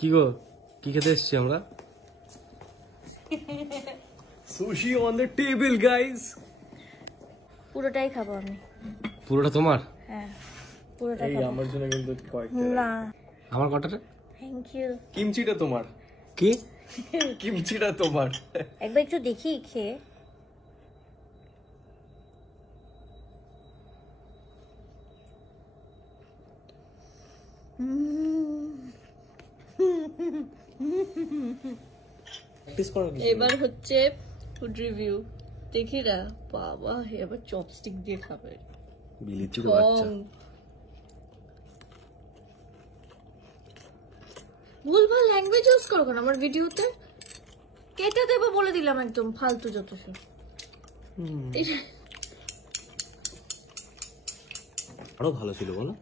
কি গো, কি খেতে এসেছি আমরা? Sushi on the table guys. পুরোটাই খাবো আমি। পুরোটা তোমার? হ্যাঁ পুরোটা এই খাবো। আমার জন্য কিন্তু কয়েকটা না আমার কটারে? Thank you. কিমচিটা তোমার। কি কিমচিটা তোমার। একবার একটু দেখি খেয়ে। প্র্যাকটিস করো কি? এবার হচ্ছে ফুড রিভিউ। দেখি না বাবা, এবার চপস্টিক দিয়ে খাবে। বিলিচুর বাচ্চা। ভুলভাল ল্যাঙ্গুয়েজ ইউজ করো কেন আমার ভিডিওতে? কেটে দেবো বলে দিলাম, একদম ফালতু যত সব। আরো ভালো ছিল বলো।